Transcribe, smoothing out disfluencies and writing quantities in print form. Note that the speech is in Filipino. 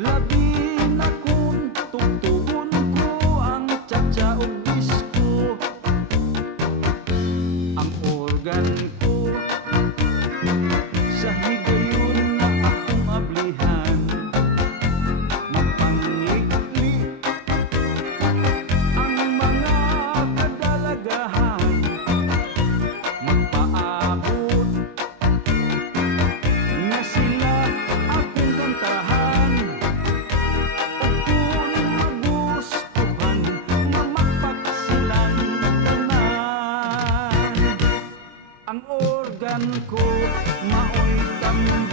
Labi na kung tugtugon ko ang tsa-tsa ug disko. Ang organ ko sa higayon na akong ablihan, magpangli-li ang mga kadalagahan, magpaabot na sila akong kantahan. O kung magustuhan, mamakpak silang tanan. Ang organ ko mao'y tambal